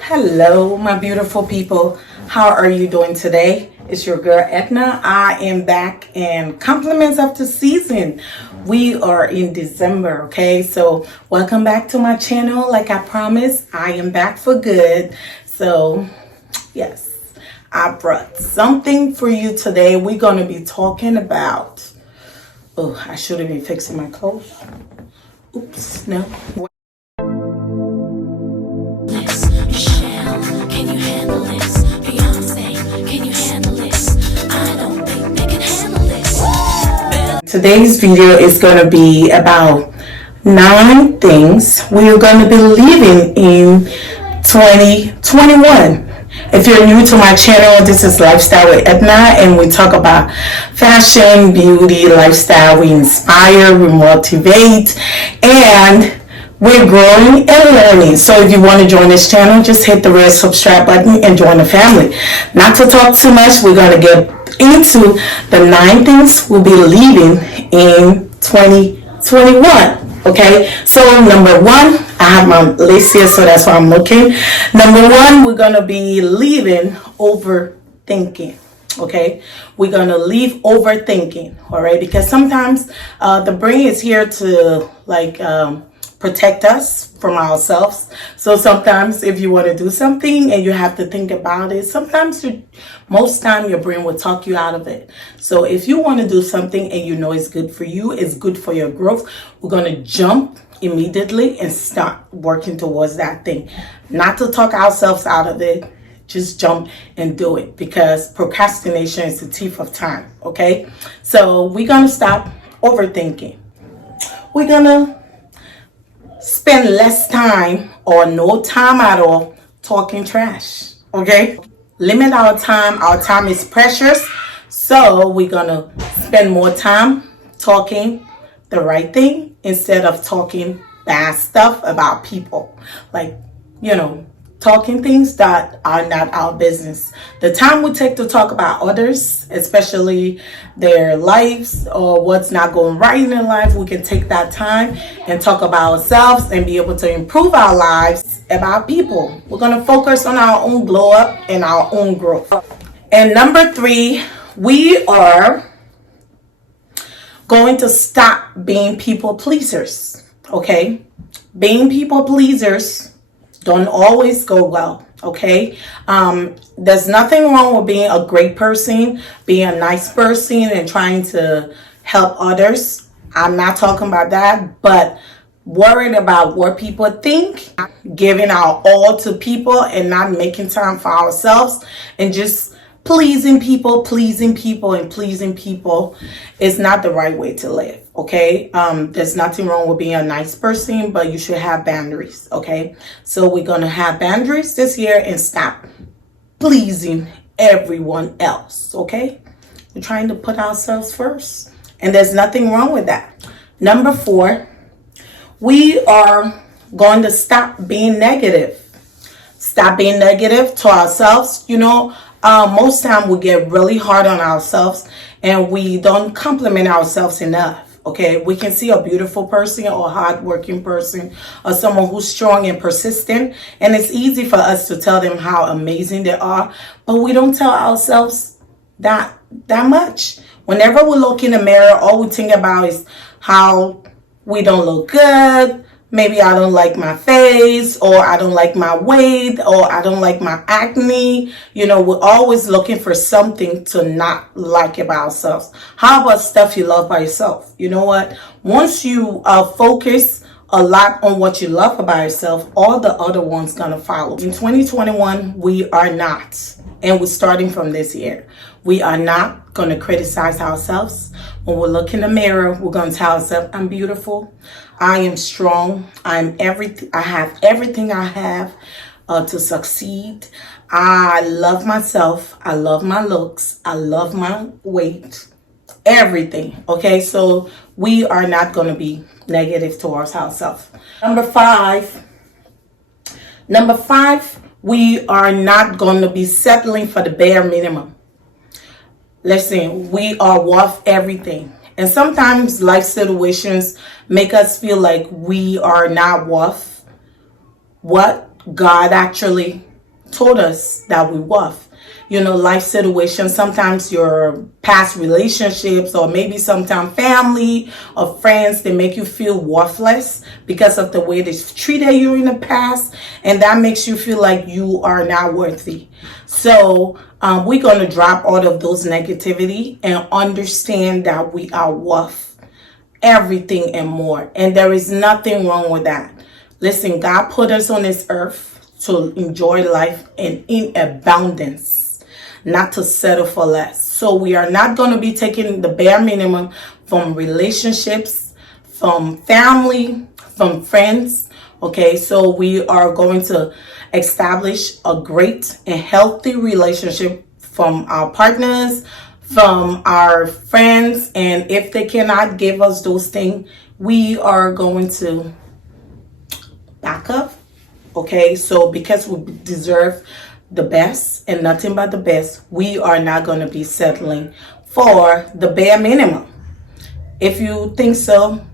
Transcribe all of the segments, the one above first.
Hello, my beautiful people. How are you doing today? It's your girl Edna. I am back and compliments of the season. We are in December, okay? So welcome back to my channel. Like I promised, I am back for good. So yes, I brought something for you today. We're going to be talking about, oh, I should have been fixing my clothes. Oops, no. Today's video is going to be about 9 things we are going to be leaving in 2021. If you're new to my channel, this is Lifestyle with Edna, and we talk about fashion, beauty, lifestyle. We inspire, we motivate, and we're growing and learning. So if you want to join this channel, just hit the red subscribe button and join the family. Not to talk too much, we're going to get into the 9 things we'll be leaving in 2021. Okay, so number 1, I have my list here, so that's why I'm looking. Number 1, we're going to be leaving overthinking. Okay, we're going to leave overthinking. All right, because sometimes the brain is here to protect us from ourselves. So sometimes if you want to do something and you have to think about it, most time your brain will talk you out of it. So if you want to do something and you know it's good for you, it's good for your growth, we're going to jump immediately and start working towards that thing. Not to talk ourselves out of it, just jump and do it, because procrastination is the thief of time. Okay, so we're going to stop overthinking. We're going to spend less time or no time at all talking trash. Okay, limit our time. Our time is precious, so we're gonna spend more time talking the right thing instead of talking bad stuff about people, talking things that are not our business. The time we take to talk about others, especially their lives or what's not going right in their life, we can take that time and talk about ourselves and be able to improve our lives about people. We're going to focus on our own glow up and our own growth. And number 3, we are going to stop being people pleasers. Okay, being people pleasers don't always go well. Okay, there's nothing wrong with being a great person, being a nice person, and trying to help others. I'm not talking about that, but worried about what people think, giving our all to people and not making time for ourselves, and just pleasing people is not the right way to live. Okay, there's nothing wrong with being a nice person, but you should have boundaries. Okay, so we're gonna have boundaries this year and stop pleasing everyone else. Okay, we're trying to put ourselves first, and there's nothing wrong with that. Number 4, we are going to stop being negative. Stop being negative to ourselves. Most time we get really hard on ourselves and we don't compliment ourselves enough. Okay, we can see a beautiful person or a hardworking person or someone who's strong and persistent, and it's easy for us to tell them how amazing they are, but we don't tell ourselves that much. Whenever we look in the mirror, all we think about is how we don't look good. Maybe I don't like my face, or I don't like my weight, or I don't like my acne. We're always looking for something to not like about ourselves. How about stuff you love by yourself? You know what? Once you focus a lot on what you love about yourself, all the other ones gonna follow. In 2021, we are not, and we're starting from this year, we are not gonna criticize ourselves. When we look in the mirror, we're gonna tell ourselves, I'm beautiful, I am strong, I have everything I have to succeed. I love myself, I love my looks, I love my weight, everything. Okay, so we are not going to be negative towards ourselves. Number five, we are not going to be settling for the bare minimum. Listen, we are worth everything. And sometimes life situations make us feel like we are not worth what God actually told us that we worth. Life situations, sometimes your past relationships, or maybe sometimes family or friends, they make you feel worthless because of the way they treated you in the past, and that makes you feel like you are not worthy. So we're going to drop all of those negativity and understand that we are worth everything and more, and there is nothing wrong with that. Listen, God put us on this earth to enjoy life and in abundance, not to settle for less. So we are not going to be taking the bare minimum from relationships, from family, from friends. Okay, so we are going to establish a great and healthy relationship from our partners, from our friends, and if they cannot give us those things, we are going to back up. Okay, so because we deserve the best and nothing but the best, we are not going to be settling for the bare minimum. If you think so,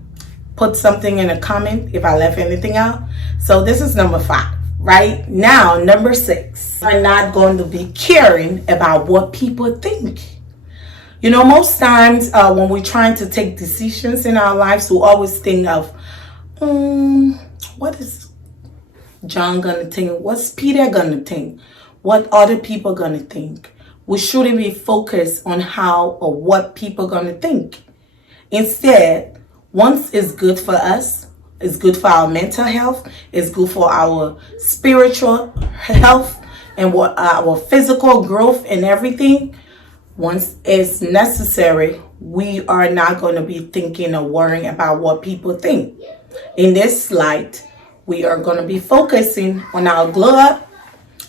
put something in a comment if I left anything out. So this is number 5. Right now, number 6, we're not going to be caring about what people think. Most times when we're trying to take decisions in our lives, we always think of, what is John gonna think? What's Peter gonna think? What other people gonna think? We shouldn't be focused on how or what people gonna think. Instead, once it's good for us, it's good for our mental health, it's good for our spiritual health, and what our physical growth and everything. Once it's necessary, we are not going to be thinking or worrying about what people think. In this light, we are going to be focusing on our glow up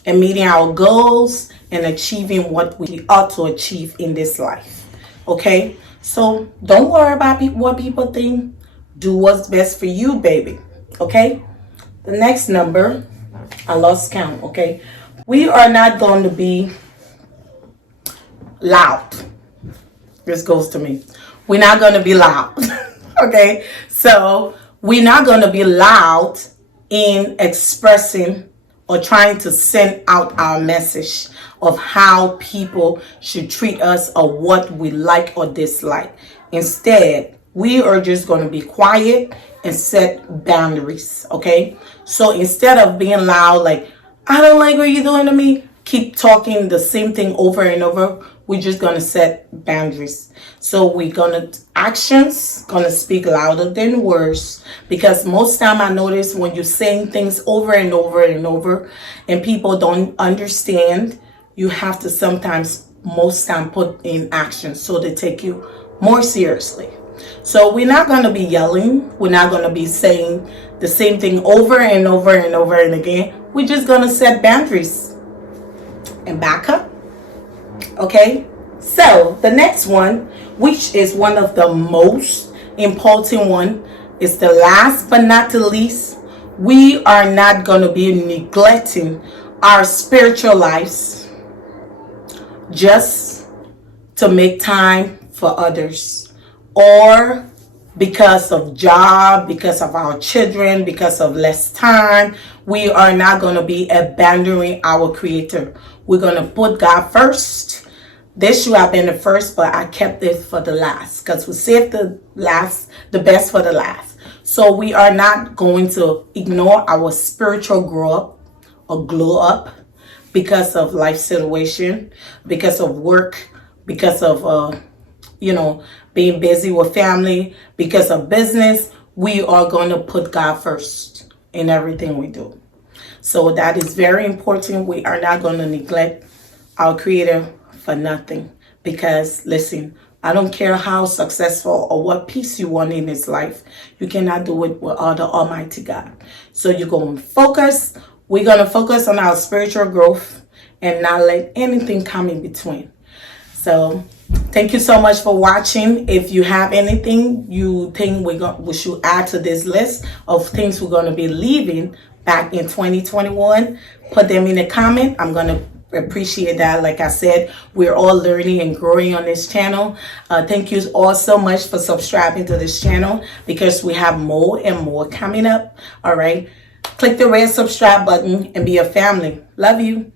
and meeting our goals and achieving what we ought to achieve in this life. Okay? So don't worry about what people think. Do what's best for you, baby. Okay? The next number, I lost count. Okay? We are not going to be loud. This goes to me. We're not going to be loud. Okay? So we're not going to be loud in expressing or trying to send out our message of how people should treat us or what we like or dislike. Instead, we are just going to be quiet and set boundaries. Okay? So instead of being loud, like, I don't like what you're doing to me, keep talking the same thing over and over, we're just going to set boundaries. So we're going to, actions going to speak louder than words, because most time I notice when you're saying things over and over and over and people don't understand, you have to sometimes, most time, put in action so they take you more seriously. So we're not going to be yelling. We're not going to be saying the same thing over and over and over and again. We're just going to set boundaries and back up. Okay, so the next one, which is one of the most important one, is the last but not the least. We are not going to be neglecting our spiritual lives just to make time for others, or because of job, because of our children, because of less time. We are not going to be abandoning our Creator. We're going to put God first. This should have been the first, but I kept it for the last, because we saved the best for the last. So we are not going to ignore our spiritual grow up or glow up because of life situation, because of work, because of being busy with family, because of business. We are going to put God first in everything we do. So that is very important. We are not going to neglect our Creator for nothing. Because listen, I don't care how successful or what peace you want in this life, you cannot do it without the Almighty God. So you're going to focus. We're going to focus on our spiritual growth and not let anything come in between. So thank you so much for watching. If you have anything you think we should add to this list of things we're going to be leaving back in 2021, put them in the comment. I'm going to appreciate that. Like I said, we're all learning and growing on this channel. Thank you all so much for subscribing to this channel, because we have more and more coming up. All right. Click the red subscribe button and be a family. Love you.